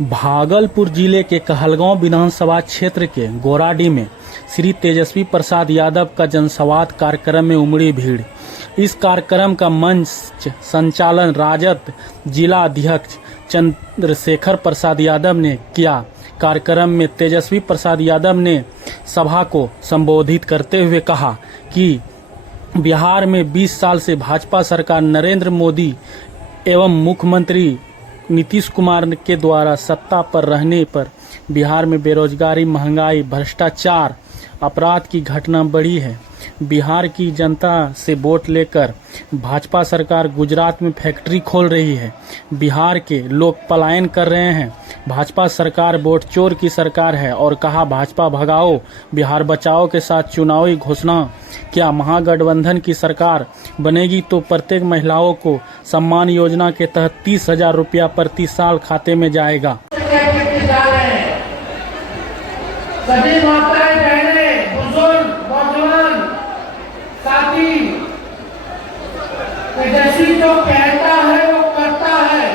भागलपुर जिले के कहलगांव विधानसभा क्षेत्र के गोराडीह में श्री तेजस्वी प्रसाद यादव का जनसंवाद कार्यक्रम में उमड़ी भीड़। इस कार्यक्रम का मंच संचालन राजद जिला अध्यक्ष चंद्रशेखर प्रसाद यादव ने किया। कार्यक्रम में तेजस्वी प्रसाद यादव ने सभा को संबोधित करते हुए कहा कि बिहार में 20 साल से भाजपा सरकार नरेंद्र मोदी एवं मुख्यमंत्री नीतीश कुमार के द्वारा सत्ता पर रहने पर बिहार में बेरोजगारी, महंगाई, भ्रष्टाचार, अपराध की घटना बढ़ी है। बिहार की जनता से वोट लेकर भाजपा सरकार गुजरात में फैक्ट्री खोल रही है। बिहार के लोग पलायन कर रहे हैं। भाजपा सरकार वोट चोर की सरकार है और कहा भाजपा भगाओ बिहार बचाओ के साथ चुनावी घोषणा क्या महागठबंधन की सरकार बनेगी तो प्रत्येक महिलाओं को सम्मान योजना के तहत 30,000 रुपया प्रति साल खाते में जाएगा। सभी माताएं, बहनें, बुजुर्ग, नौजवान साथी, तेजस्वी जो कहता है वो करता है।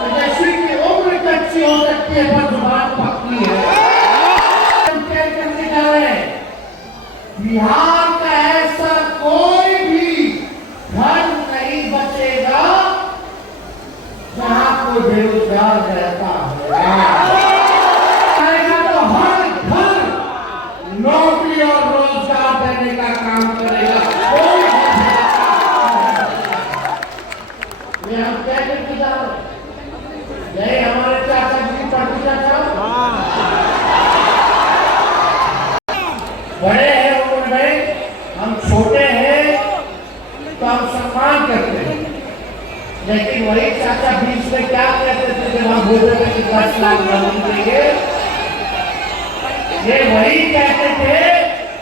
तेजस्वी की उम्र कच्ची हो सकती है पर जुबान पक्की है। बिहार का ऐसा कोई भी घर नहीं बचेगा जहां कोई बेरोजगार रहता है। नौकरी और रोजगार देने का काम करेगा। ये हम क्या करके जा रहे हैं? यही हमारे चाचा जी पार्टी चाचा बड़े हैं उम्र में, हम छोटे हैं तो हम सम्मान करते हैं, लेकिन वही चाचा बीच में क्या कहते थे जब हम बोलते थे कि 10 लाख नौकरी देंगे, ये वही कहते थे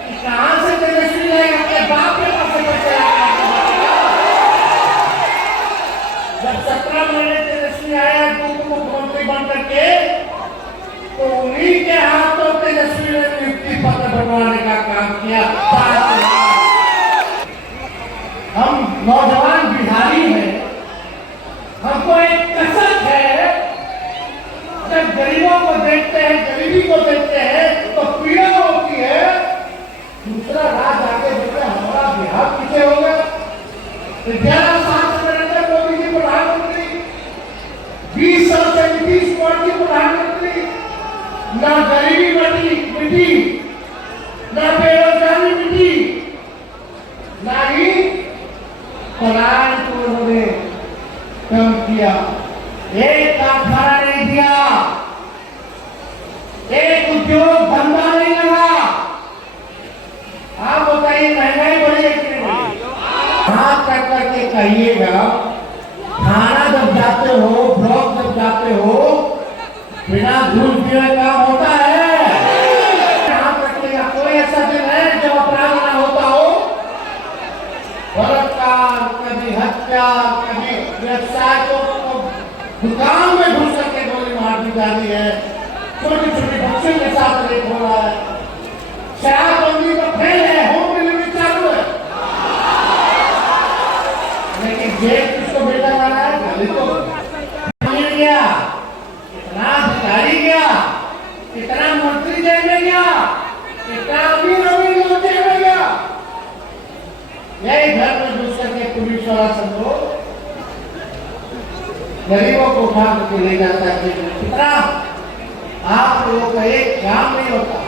कि कहां से तेजस्वी जाएगा, अपने बाप के पास से पैसे आएगा। जब 17 महीने तेजस्वी आया मुख्यमंत्री बन करके तो उन्हीं के हाथों तेजस्वी ने नियुक्ति पत्र बनवाने का काम किया। हम नौजवान बिहारी हैं, हमको एक कसक है, जब गरीबों को देखते हैं, गरीबी को देखते हैं तो पीड़ा होती है। दूसरा राज आगे बढ़ता हमारा बिहार पीछे हो गया। 11 साल से नरेंद्र मोदी जी प्रधानमंत्री, 20 साल से नीतीश कुमार जी प्रधानमंत्री, ना गरीबी मिटी, ना बेरोजगारी मिटी, ना ही पलायन को उन्होंने कम किया। एक कारखाना नहीं दिया, एक उद्योग धंधा नहीं लगा। आप बताइए महंगाई बढ़ी है कि नहीं बढ़ी? हाथ कर करके कहिएगा, थाना जब जाते हो, ब्लॉक जब जाते हो, बिना घूस दिए काम होता है? हाथ रखिएगा। कोई ऐसा दिन है जब अपराध ना होता हो? बलात्कार, कभी हत्या, कभी व्यवसाय को दुकान में घुस करके गोली मार दी जा रही है, छोटी छोटी बच्चों के साथ रेप हो रहा है, शराबबंदी तो फेल है, होम डिलीवरी चालू है, लेकिन जेल किसको बेटा जा रहा है? गली को मिल गया, कितना अधिकारी गया, कितना मंत्री जेल में गया, कितना अमीर लोग जेल में गया। यही घर में घुस करके पुलिस वाला समझो गरीबों को उठा करके ले जाता है। कितना आप लोगों का एक काम नहीं होता।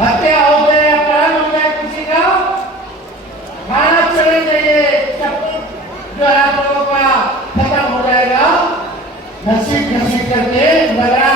हत्या हो जाए, अपराध हो जाए किसी का, खाना चले जाइए, जो है आप लोगों का खत्म हो जाएगा। घसीट घसीट करके लगा